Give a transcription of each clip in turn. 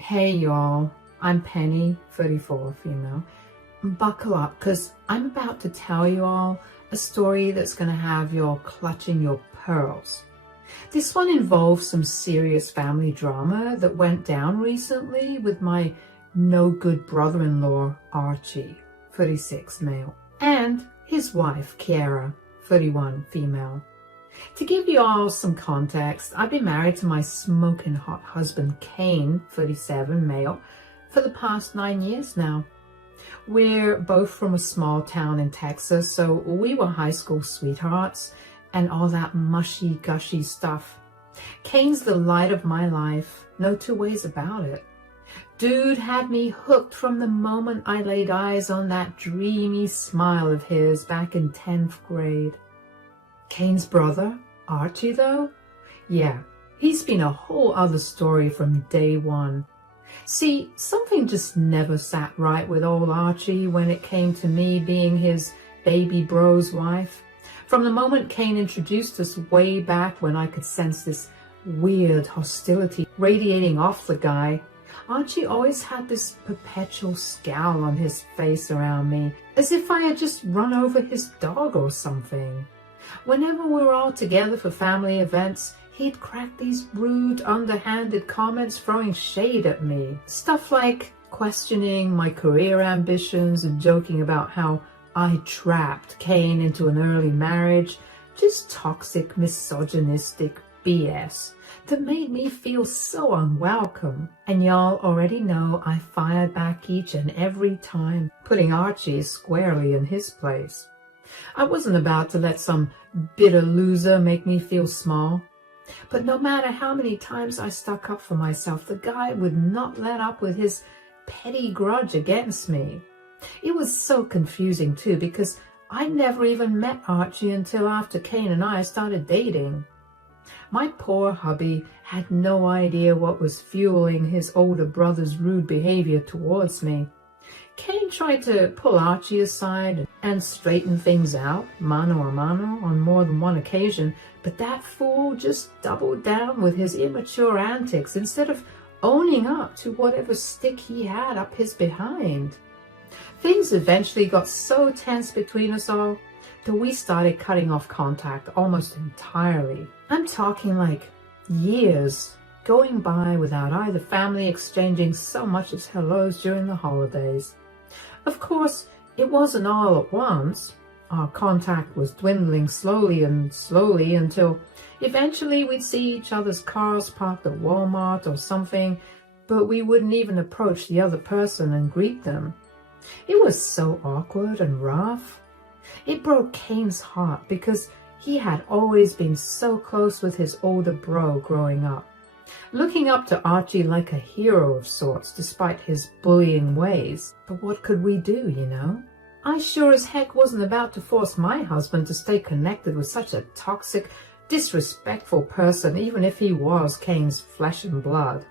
Hey y'all, I'm Penny, 34, female. Buckle up, because I'm about to tell you all a story that's going to have you all clutching your pearls. This one involves some serious family drama that went down recently with my no-good brother-in-law, Archie, 36, male, and his wife, Kiara, 31, female. To give you all some context, I've been married to my smoking hot husband, Kane, 37, male, for the past 9 years now. We're both from a small town in Texas, so we were high school sweethearts and all that mushy-gushy stuff. Kane's the light of my life, no two ways about it. Dude had me hooked from the moment I laid eyes on that dreamy smile of his back in 10th grade. Kane's brother, Archie, though? Yeah, he's been a whole other story from day one. See, something just never sat right with old Archie when it came to me being his baby bro's wife. From the moment Kane introduced us way back when I could sense this weird hostility radiating off the guy, Archie always had this perpetual scowl on his face around me, as if I had just run over his dog or something. Whenever we were all together for family events, he'd crack these rude, underhanded comments throwing shade at me. Stuff like questioning my career ambitions and joking about how I trapped Kane into an early marriage. Just toxic, misogynistic BS that made me feel so unwelcome. And y'all already know I fired back each and every time, putting Archie squarely in his place. I wasn't about to let some bitter loser make me feel small. But no matter how many times I stuck up for myself, the guy would not let up with his petty grudge against me. It was so confusing too, because I never even met Archie until after Kane and I started dating. My poor hubby had no idea what was fueling his older brother's rude behavior towards me. Kane tried to pull Archie aside and straighten things out, mano a mano, on more than one occasion, but that fool just doubled down with his immature antics instead of owning up to whatever stick he had up his behind. Things eventually got so tense between us all that we started cutting off contact almost entirely. I'm talking like years going by without either family exchanging so much as hellos during the holidays. Of course, it wasn't all at once. Our contact was dwindling slowly until eventually we'd see each other's cars parked at Walmart or something, but we wouldn't even approach the other person and greet them. It was so awkward and rough. It broke Kane's heart because he had always been so close with his older bro growing up, looking up to Archie like a hero of sorts despite his bullying ways. But what could we do, you know? I sure as heck wasn't about to force my husband to stay connected with such a toxic, disrespectful person, even if he was Kane's flesh and blood.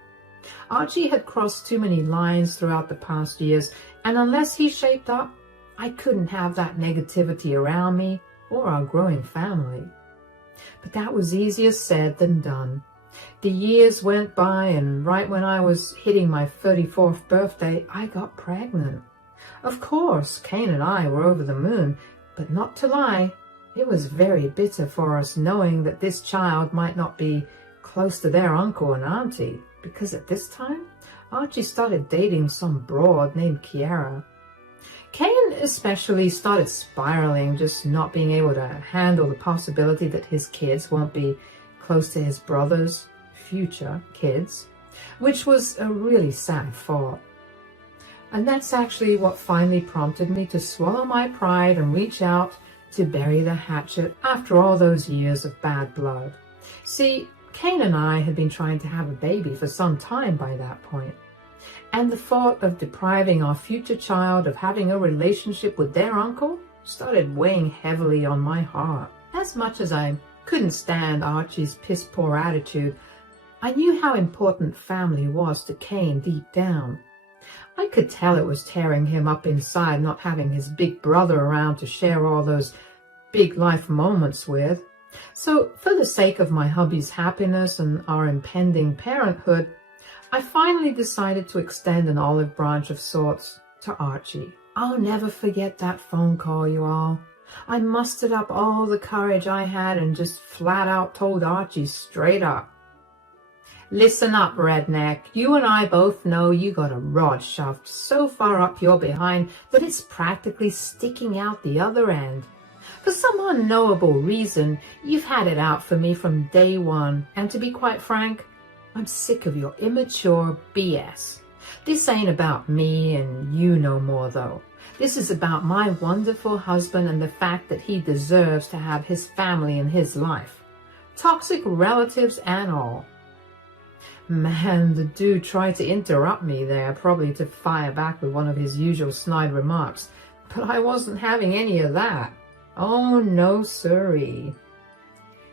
Archie had crossed too many lines throughout the past years, and unless he shaped up, I couldn't have that negativity around me or our growing family. But that was easier said than done. The years went by, and right when I was hitting my 34th birthday, I got pregnant. Of course, Kane and I were over the moon, but not to lie, it was very bitter for us knowing that this child might not be close to their uncle and auntie, because at this time, Archie started dating some broad named Kiara. Kane especially started spiraling, just not being able to handle the possibility that his kids won't be close to his brother's future kids, which was a really sad thought. And that's actually what finally prompted me to swallow my pride and reach out to bury the hatchet after all those years of bad blood. See, Kane and I had been trying to have a baby for some time by that point, and the thought of depriving our future child of having a relationship with their uncle started weighing heavily on my heart. As much as I couldn't stand Archie's piss-poor attitude, I knew how important family was to Kane deep down. I could tell it was tearing him up inside not having his big brother around to share all those big life moments with. So for the sake of my hubby's happiness and our impending parenthood, I finally decided to extend an olive branch of sorts to Archie. I'll never forget that phone call, you all. I mustered up all the courage I had and just flat out told Archie straight up. Listen up, redneck. You and I both know you got a rod shoved so far up your behind that it's practically sticking out the other end. For some unknowable reason, you've had it out for me from day one, and to be quite frank, I'm sick of your immature BS. This ain't about me and you no more, though. This is about my wonderful husband and the fact that he deserves to have his family in his life. Toxic relatives and all. Man, the dude tried to interrupt me there, probably to fire back with one of his usual snide remarks, but I wasn't having any of that. Oh, no siree.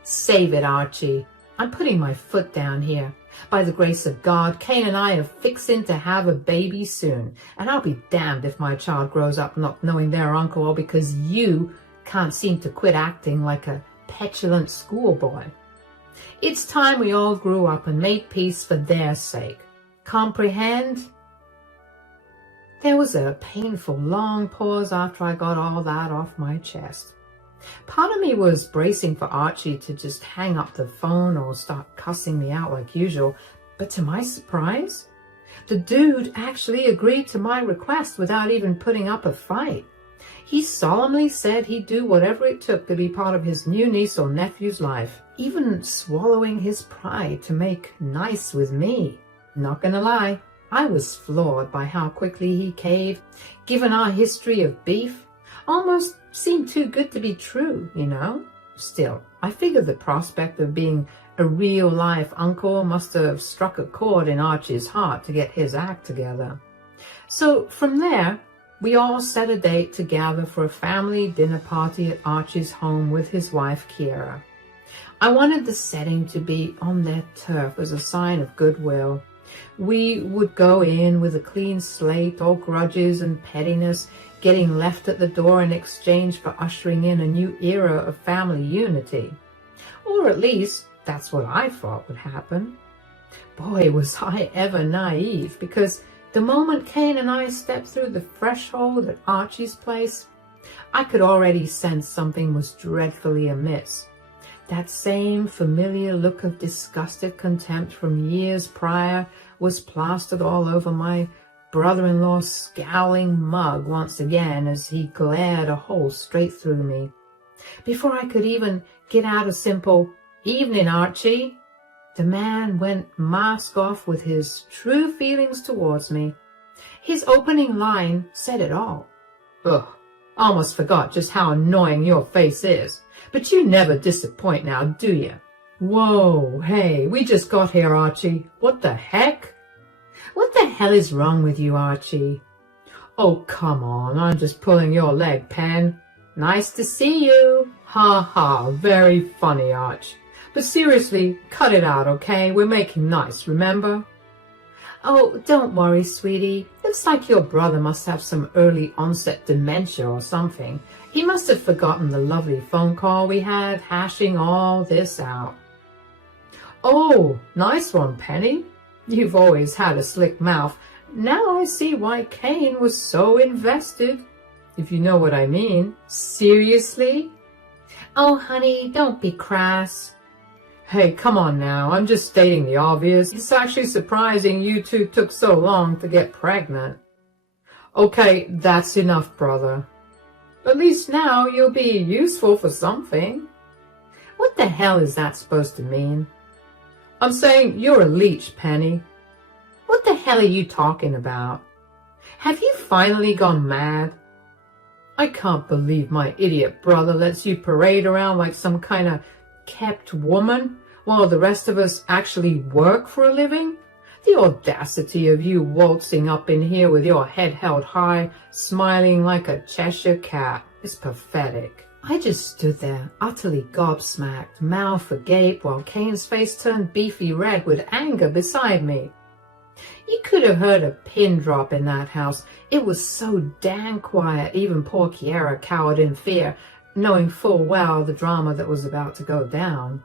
Save it, Archie. I'm putting my foot down here. By the grace of God, Kane and I are fixing to have a baby soon, and I'll be damned if my child grows up not knowing their uncle all because you can't seem to quit acting like a petulant schoolboy. It's time we all grew up and made peace for their sake. Comprehend? There was a painful long pause after I got all that off my chest. Part of me was bracing for Archie to just hang up the phone or start cussing me out like usual, but to my surprise, the dude actually agreed to my request without even putting up a fight. He solemnly said he'd do whatever it took to be part of his new niece or nephew's life, even swallowing his pride to make nice with me. Not gonna lie, I was floored by how quickly he caved. Given our history of beef, almost seemed too good to be true, you know? Still, I figured the prospect of being a real-life uncle must have struck a chord in Archie's heart to get his act together. So from there, we all set a date to gather for a family dinner party at Archie's home with his wife, Kiera. I wanted the setting to be on their turf as a sign of goodwill. We would go in with a clean slate, all grudges and pettiness getting left at the door in exchange for ushering in a new era of family unity. Or at least, that's what I thought would happen. Boy, was I ever naive, because the moment Kane and I stepped through the threshold at Archie's place, I could already sense something was dreadfully amiss. That same familiar look of disgusted contempt from years prior was plastered all over my brother-in-law's scowling mug once again as he glared a hole straight through me. Before I could even get out a simple, "Evening, Archie," the man went mask off with his true feelings towards me. His opening line said it all. "Ugh, almost forgot just how annoying your face is. But you never disappoint now, do you?" "Whoa, hey, we just got here, Archie. What the heck?" "What the hell is wrong with you, Archie?" "Oh, come on, I'm just pulling your leg, Pen." "Nice to see you." "Ha ha, very funny, Arch. But seriously, cut it out, okay? We're making nice, remember?" "Oh, don't worry, sweetie. Looks like your brother must have some early onset dementia or something. He must have forgotten the lovely phone call we had, hashing all this out." "Oh, nice one, Penny. You've always had a slick mouth. Now I see why Kane was so invested, if you know what I mean." "Seriously?" "Oh, honey, don't be crass." "Hey, come on now. I'm just stating the obvious. It's actually surprising you two took so long to get pregnant." "Okay, that's enough, brother. At least now you'll be useful for something." "What the hell is that supposed to mean?" "I'm saying you're a leech, Penny." "What the hell are you talking about? Have you finally gone mad?" "I can't believe my idiot brother lets you parade around like some kind of kept woman while the rest of us actually work for a living. The audacity of you waltzing up in here with your head held high, smiling like a Cheshire cat, is pathetic." I just stood there, utterly gobsmacked, mouth agape, while Kane's face turned beefy red with anger beside me. You could have heard a pin drop in that house. It was so damn quiet, even poor Kiera cowered in fear, knowing full well the drama that was about to go down.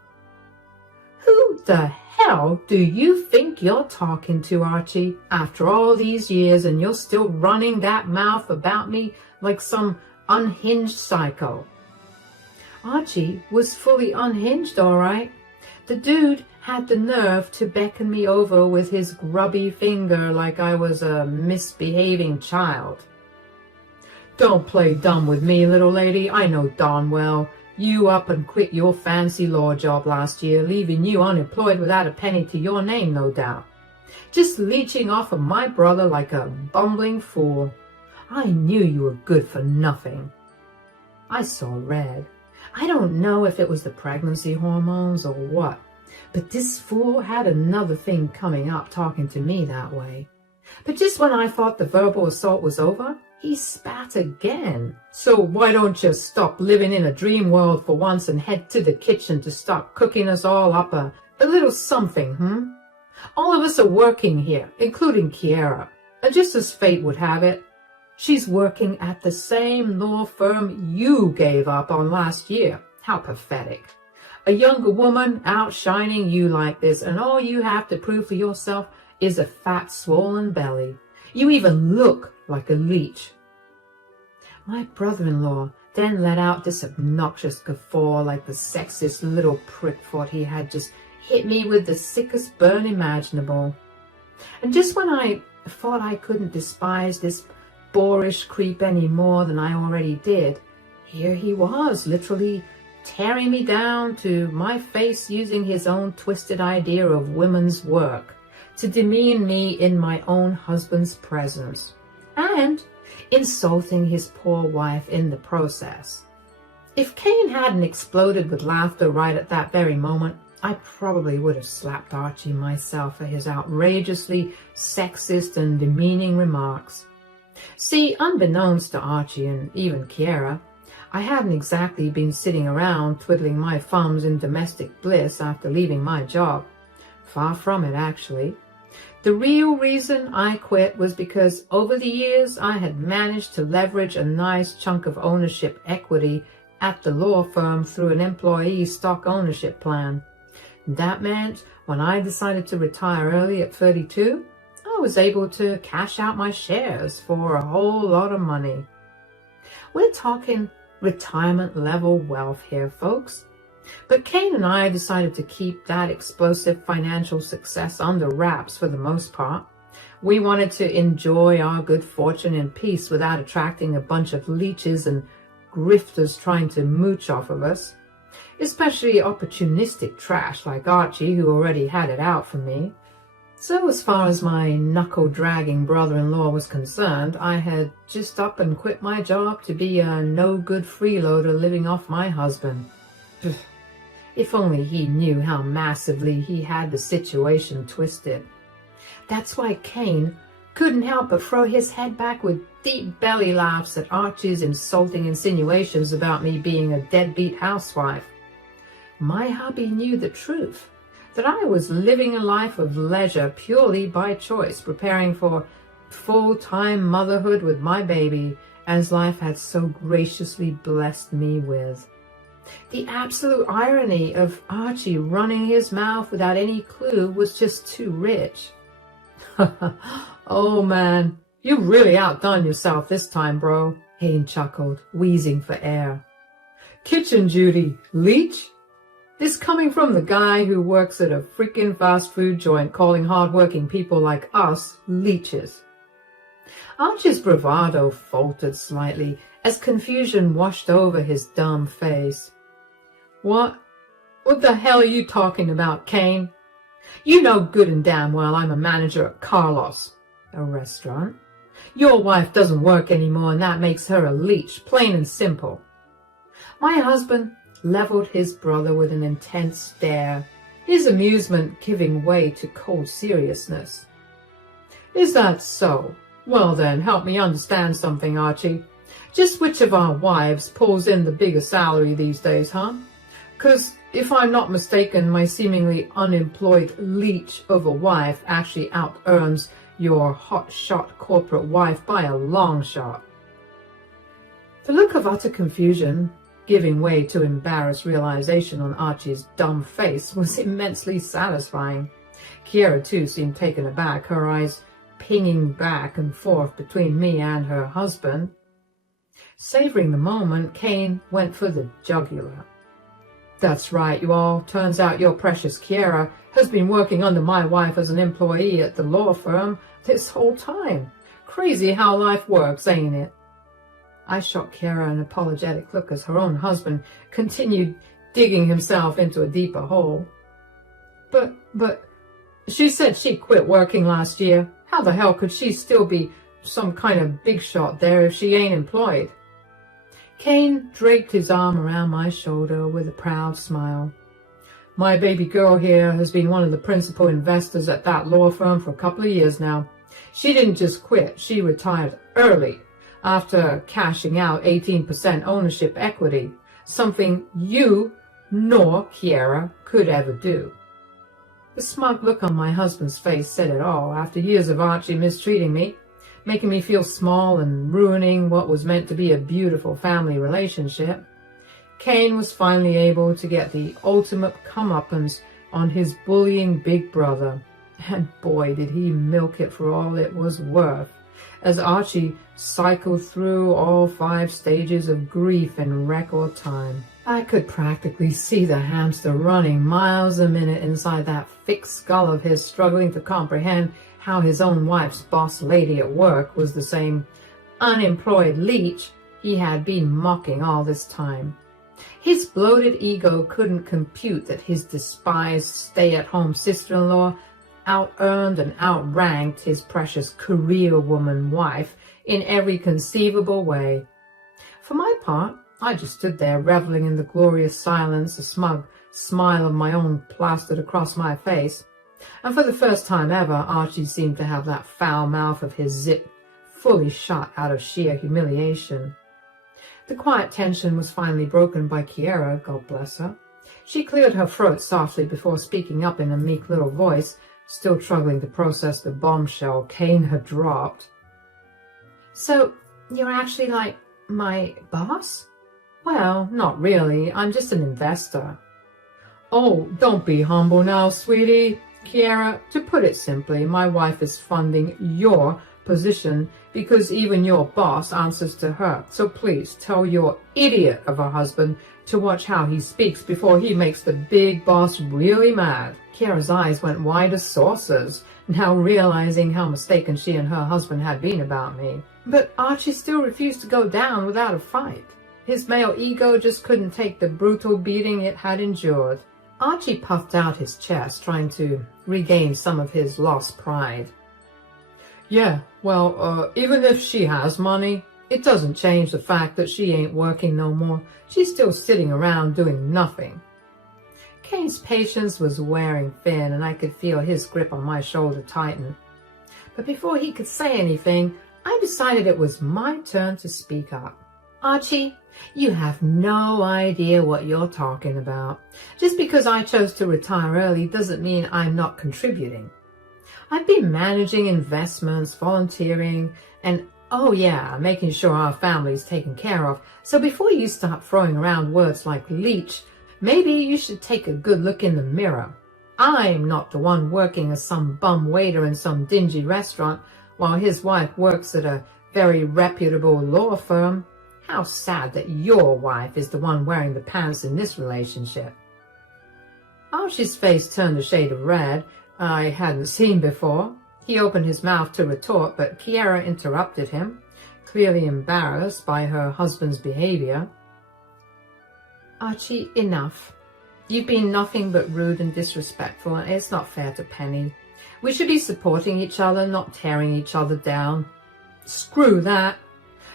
"Who the hell do you think you're talking to, Archie? After all these years and you're still running that mouth about me like some unhinged psycho. Archie was fully unhinged, all right. The dude had the nerve to beckon me over with his grubby finger like I was a misbehaving child. Don't play dumb with me, little lady. I know darn well you up and quit your fancy law job last year, leaving you unemployed without a penny to your name, no doubt. Just leeching off of my brother like a bumbling fool. I knew you were good for nothing. I saw red. I don't know if it was the pregnancy hormones or what, but this fool had another thing coming up talking to me that way. But just when I thought the verbal assault was over, he spat again. So why don't you stop living in a dream world for once and head to the kitchen to start cooking us all up a little something, All of us are working here, including Kiera. And just as fate would have it, she's working at the same law firm you gave up on last year. How pathetic. A younger woman outshining you like this, and all you have to prove for yourself is a fat, swollen belly. You even look like a leech. My brother-in-law then let out this obnoxious guffaw like the sexist little prick thought he had just hit me with the sickest burn imaginable. And just when I thought I couldn't despise this boorish creep any more than I already did, here he was, literally tearing me down to my face using his own twisted idea of women's work to demean me in my own husband's presence, and insulting his poor wife in the process. If Kane hadn't exploded with laughter right at that very moment, I probably would have slapped Archie myself for his outrageously sexist and demeaning remarks. See, unbeknownst to Archie and even Kiera, I hadn't exactly been sitting around twiddling my thumbs in domestic bliss after leaving my job. Far from it, actually. The real reason I quit was because over the years I had managed to leverage a nice chunk of ownership equity at the law firm through an employee stock ownership plan. That meant when I decided to retire early at 32, I was able to cash out my shares for a whole lot of money. We're talking retirement level wealth here, folks. But Kane and I decided to keep that explosive financial success under wraps for the most part. We wanted to enjoy our good fortune in peace without attracting a bunch of leeches and grifters trying to mooch off of us, especially opportunistic trash like Archie, who already had it out for me. So as far as my knuckle-dragging brother-in-law was concerned, I had just up and quit my job to be a no-good freeloader living off my husband. If only he knew how massively he had the situation twisted. That's why Kane couldn't help but throw his head back with deep belly laughs at Archie's insulting insinuations about me being a deadbeat housewife. My hubby knew the truth, that I was living a life of leisure purely by choice, preparing for full-time motherhood with my baby, as life had so graciously blessed me with. The absolute irony of Archie running his mouth without any clue was just too rich. Oh man, you really outdone yourself this time, bro, Hayne chuckled, wheezing for air. Kitchen duty, leech? This coming from the guy who works at a freaking fast food joint calling hard-working people like us leeches. Archie's bravado faltered slightly as confusion washed over his dumb face. What the hell are you talking about, Kane? You know good and damn well I'm a manager at Carlos, a restaurant. Your wife doesn't work anymore, and that makes her a leech, plain and simple. My husband leveled his brother with an intense stare, his amusement giving way to cold seriousness. Is that so? Well then, help me understand something, Archie. Just which of our wives pulls in the bigger salary these days, huh? 'Cause if I'm not mistaken, my seemingly unemployed leech of a wife actually out-earns your hot-shot corporate wife by a long shot. The look of utter confusion giving way to embarrassed realization on Archie's dumb face was immensely satisfying. Kiera, too, seemed taken aback, her eyes pinging back and forth between me and her husband. Savoring the moment, Kane went for the jugular. "That's right, you all. Turns out your precious Kiera has been working under my wife as an employee at the law firm this whole time. Crazy how life works, ain't it?" I shot Kiera an apologetic look as her own husband continued digging himself into a deeper hole. But, she said she quit working last year. How the hell could she still be some kind of big shot there if she ain't employed? Kane draped his arm around my shoulder with a proud smile. "My baby girl here has been one of the principal investors at that law firm for a couple of years now. She didn't just quit, she retired early after cashing out 18% ownership equity, something you nor Kiera could ever do." The smug look on my husband's face said it all. After years of Archie mistreating me, making me feel small and ruining what was meant to be a beautiful family relationship, Kane was finally able to get the ultimate comeuppance on his bullying big brother. And boy, did he milk it for all it was worth, as Archie cycled through all 5 stages of grief in record time. I could practically see the hamster running miles a minute inside that thick skull of his, struggling to comprehend how his own wife's boss lady at work was the same unemployed leech he had been mocking all this time. His bloated ego couldn't compute that his despised stay-at-home sister-in-law out-earned and outranked his precious career woman wife in every conceivable way. For my part, I just stood there reveling in the glorious silence, a smug smile of my own plastered across my face. And for the first time ever, Archie seemed to have that foul mouth of his zipped fully shut out of sheer humiliation. The quiet tension was finally broken by Kiera, God bless her. She cleared her throat softly before speaking up in a meek little voice, still struggling to process the bombshell Kane had dropped. "So, you're actually like my boss?" "Well, not really. I'm just an investor." "Oh, don't be humble now, sweetie." "Kiera, to put it simply, my wife is funding your position because even your boss answers to her. So please tell your idiot of a husband to watch how he speaks before he makes the big boss really mad." Kiera's eyes went wide as saucers, now realizing how mistaken she and her husband had been about me. But Archie still refused to go down without a fight. His male ego just couldn't take the brutal beating it had endured. Archie puffed out his chest, trying to regain some of his lost pride. "Yeah, well, even if she has money, it doesn't change the fact that she ain't working no more. She's still sitting around doing nothing." Kane's patience was wearing thin, and I could feel his grip on my shoulder tighten. But before he could say anything, I decided it was my turn to speak up. "Archie, you have no idea what you're talking about. Just because I chose to retire early doesn't mean I'm not contributing. I've been managing investments, volunteering, and oh yeah, making sure our family's taken care of. So before you start throwing around words like leech, maybe you should take a good look in the mirror. I'm not the one working as some bum waiter in some dingy restaurant while his wife works at a very reputable law firm. How sad that your wife is the one wearing the pants in this relationship." Archie's face turned a shade of red I hadn't seen before. He opened his mouth to retort, but Kiera interrupted him, clearly embarrassed by her husband's behavior. "Archie, enough. You've been nothing but rude and disrespectful, and it's not fair to Penny. We should be supporting each other, not tearing each other down." "Screw that.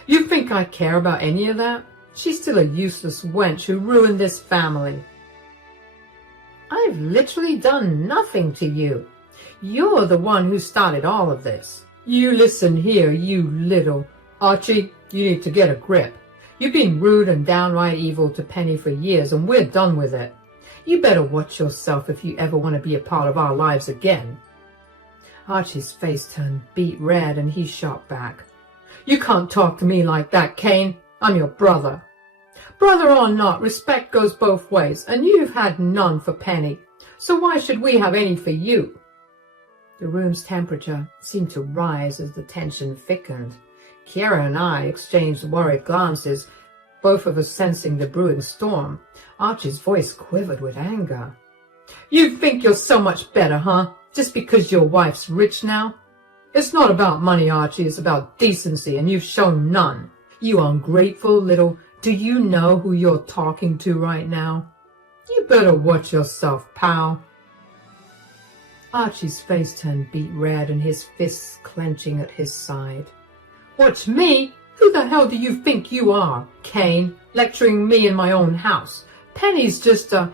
You think I care about any of that? She's still a useless wench who ruined this family." "I've literally done nothing to you. You're the one who started all of this." "You listen here, you little..." "Archie, you need to get a grip. You've been rude and downright evil to Penny for years, and we're done with it. You better watch yourself if you ever want to be a part of our lives again." Archie's face turned beet red, and he shot back. "You can't talk to me like that, Kane. I'm your brother." Brother or not, respect goes both ways, and you've had none for Penny, so why should we have any for you? The room's temperature seemed to rise as the tension thickened. Kiera and I exchanged worried glances, both of us sensing the brewing storm. Archie's voice quivered with anger. You think you're so much better, huh? Just because your wife's rich now? It's not about money, Archie, it's about decency, and you've shown none. You ungrateful little... Do you know who you're talking to right now? You better watch yourself, pal. Archie's face turned beet red and his fists clenching at his side. Watch me? Who the hell do you think you are, Kane, lecturing me in my own house? Penny's just a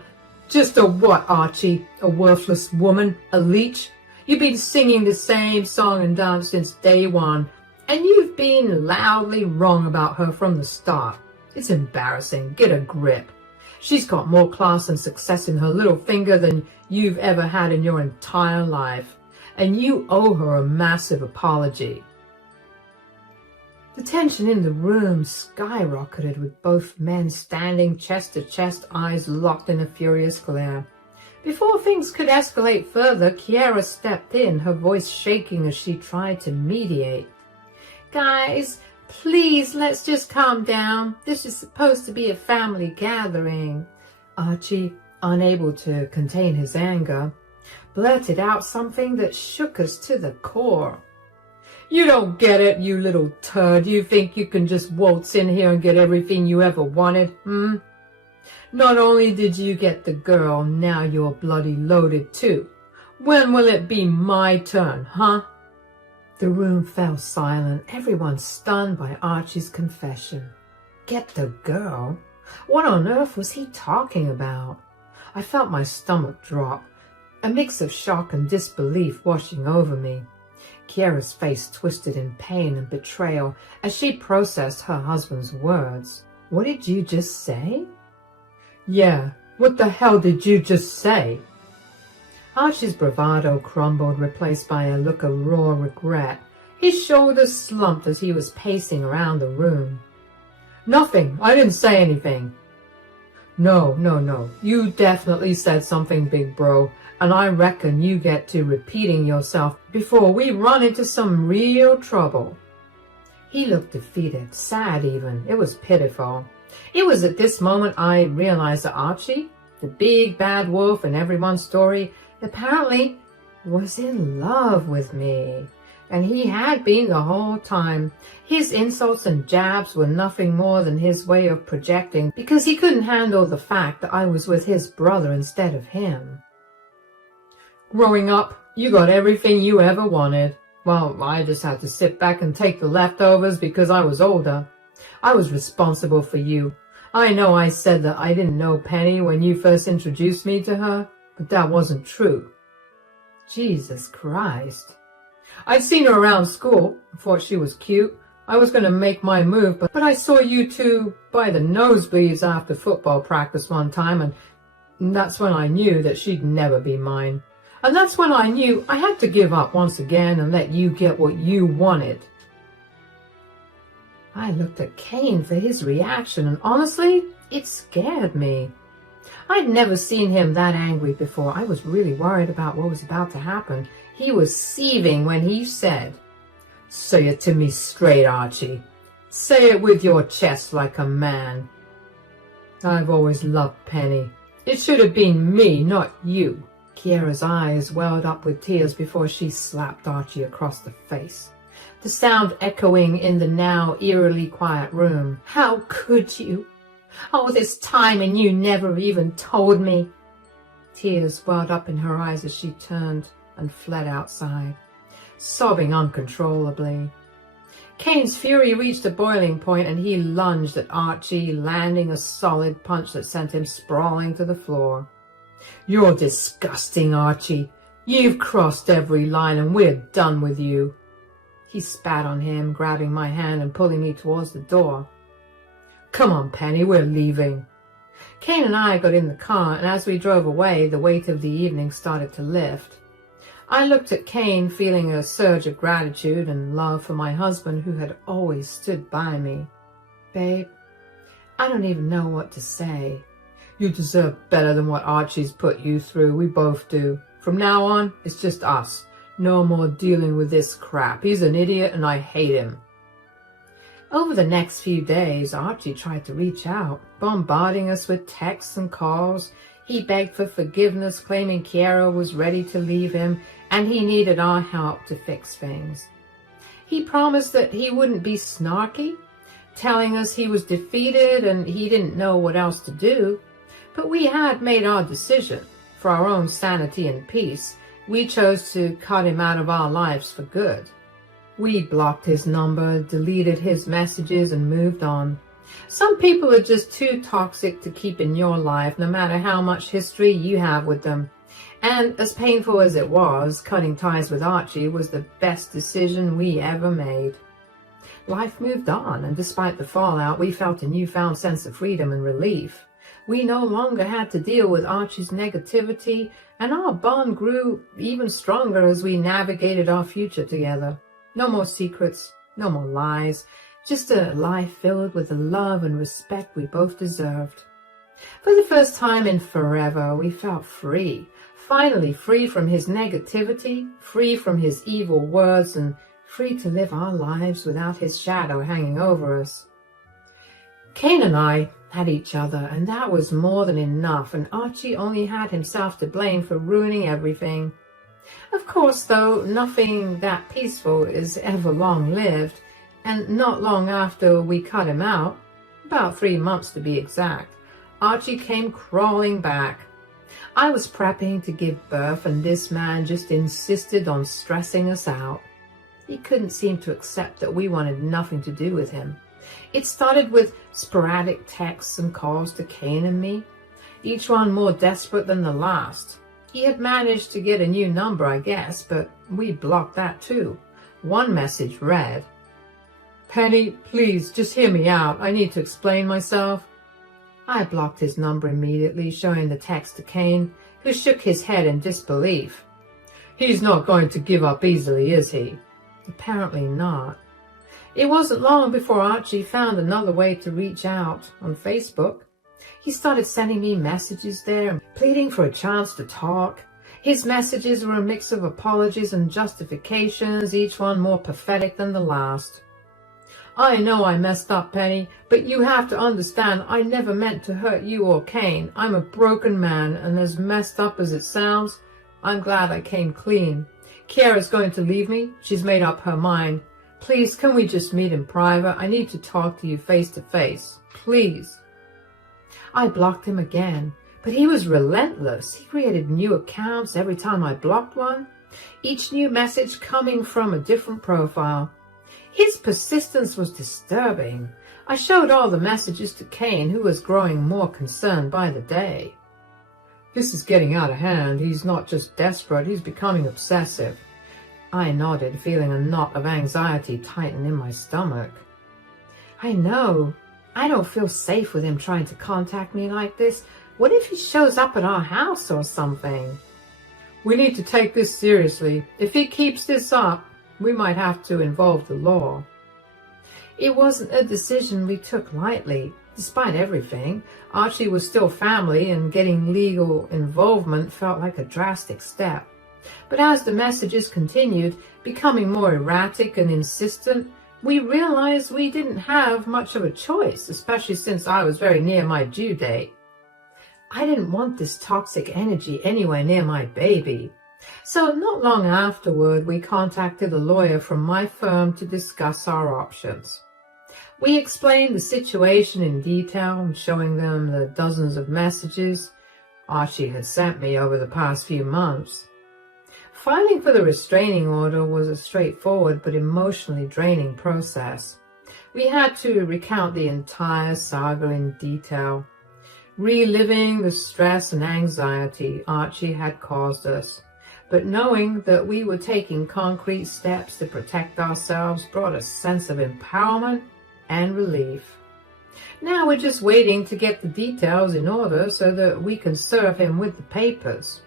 what, Archie? A worthless woman? A leech? You've been singing the same song and dance since day one, and you've been loudly wrong about her from the start. It's embarrassing. Get a grip. She's got more class and success in her little finger than you've ever had in your entire life, and you owe her a massive apology. The tension in the room skyrocketed with both men standing chest to chest, eyes locked in a furious glare. Before things could escalate further, Kiera stepped in, her voice shaking as she tried to mediate. Guys, please, let's just calm down. This is supposed to be a family gathering. Archie, unable to contain his anger, blurted out something that shook us to the core. You don't get it, you little turd. You think you can just waltz in here and get everything you ever wanted, hmm? Not only did you get the girl, now you're bloody loaded too. When will it be my turn, huh? The room fell silent, everyone stunned by Archie's confession. Get the girl? What on earth was he talking about? I felt my stomach drop, a mix of shock and disbelief washing over me. Kiera's face twisted in pain and betrayal as she processed her husband's words. What did you just say? Yeah, what the hell did you just say? Archie's bravado crumbled, replaced by a look of raw regret. His shoulders slumped as he was pacing around the room. Nothing. I didn't say anything. No. You definitely said something, big bro, and I reckon you get to repeating yourself before we run into some real trouble. He looked defeated, sad even. It was pitiful. It was at this moment I realized that Archie, the big bad wolf in everyone's story, apparently was in love with me. And he had been the whole time. His insults and jabs were nothing more than his way of projecting, because he couldn't handle the fact that I was with his brother instead of him. Growing up, you got everything you ever wanted. Well, I just had to sit back and take the leftovers because I was older. I was responsible for you. I know I said that I didn't know Penny when you first introduced me to her, but that wasn't true. Jesus Christ. I'd seen her around school. I thought she was cute. I was going to make my move, but I saw you two by the nosebleeds after football practice one time, and that's when I knew that she'd never be mine. And that's when I knew I had to give up once again and let you get what you wanted. I looked at Kane for his reaction, and honestly, it scared me. I'd never seen him that angry before. I was really worried about what was about to happen. He was seething when he said, "Say it to me straight, Archie. Say it with your chest like a man. I've always loved Penny. It should have been me, not you." Kiera's eyes welled up with tears before she slapped Archie across the face, the sound echoing in the now eerily quiet room. How could you? All this time and you never even told me. Tears welled up in her eyes as she turned and fled outside, sobbing uncontrollably. Kane's fury reached a boiling point and he lunged at Archie, landing a solid punch that sent him sprawling to the floor. "You're disgusting, Archie. You've crossed every line and we're done with you." He spat on him, grabbing my hand and pulling me towards the door. "Come on, Penny, we're leaving." Kane and I got in the car, and as we drove away, the weight of the evening started to lift. I looked at Kane, feeling a surge of gratitude and love for my husband who had always stood by me. "Babe, I don't even know what to say. You deserve better than what Archie's put you through. We both do. From now on, it's just us. No more dealing with this crap. He's an idiot and I hate him. Over the next few days, Archie tried to reach out, bombarding us with texts and calls. He begged for forgiveness, claiming Kiera was ready to leave him and he needed our help to fix things. He promised that he wouldn't be snarky, telling us he was defeated and he didn't know what else to do. But we had made our decision. For our own sanity and peace, we chose to cut him out of our lives for good. We blocked his number, deleted his messages, and moved on. Some people are just too toxic to keep in your life, no matter how much history you have with them. And as painful as it was, cutting ties with Archie was the best decision we ever made. Life moved on, and despite the fallout, we felt a newfound sense of freedom and relief. We no longer had to deal with Archie's negativity, and our bond grew even stronger as we navigated our future together. No more secrets, no more lies, just a life filled with the love and respect we both deserved. For the first time in forever, we felt free, finally free from his negativity, free from his evil words, and free to live our lives without his shadow hanging over us. Kane and I had each other, and that was more than enough, and Archie only had himself to blame for ruining everything. Of course, though, nothing that peaceful is ever long-lived, and not long after we cut him out, about 3 months to be exact, Archie came crawling back. I was prepping to give birth, and this man just insisted on stressing us out. He couldn't seem to accept that we wanted nothing to do with him. It started with sporadic texts and calls to Kane and me, each one more desperate than the last. He had managed to get a new number, I guess, but we blocked that too. One message read, "Penny, please, just hear me out. I need to explain myself." I blocked his number immediately, showing the text to Kane, who shook his head in disbelief. "He's not going to give up easily, is he?" Apparently not. It wasn't long before Archie found another way to reach out on Facebook. He started sending me messages there, pleading for a chance to talk. His messages were a mix of apologies and justifications, each one more pathetic than the last. "I know I messed up, Penny, but you have to understand I never meant to hurt you or Kane. I'm a broken man, and as messed up as it sounds, I'm glad I came clean. Kiera's going to leave me. She's made up her mind. Please, can we just meet in private? I need to talk to you face to face. Please." I blocked him again, but he was relentless. He created new accounts every time I blocked one, each new message coming from a different profile. His persistence was disturbing. I showed all the messages to Kane, who was growing more concerned by the day. "This is getting out of hand. He's not just desperate, he's becoming obsessive." I nodded, feeling a knot of anxiety tighten in my stomach. "I know. I don't feel safe with him trying to contact me like this. What if he shows up at our house or something?" "We need to take this seriously. If he keeps this up, we might have to involve the law." It wasn't a decision we took lightly. Despite everything, Archie was still family, and getting legal involvement felt like a drastic step. But as the messages continued, becoming more erratic and insistent, we realized we didn't have much of a choice, especially since I was very near my due date. I didn't want this toxic energy anywhere near my baby. So not long afterward, we contacted a lawyer from my firm to discuss our options. We explained the situation in detail, showing them the dozens of messages Archie had sent me over the past few months. Filing for the restraining order was a straightforward but emotionally draining process. We had to recount the entire saga in detail, reliving the stress and anxiety Archie had caused us. But knowing that we were taking concrete steps to protect ourselves brought a sense of empowerment and relief. Now we're just waiting to get the details in order so that we can serve him with the papers.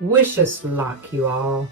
Wish us luck, you all.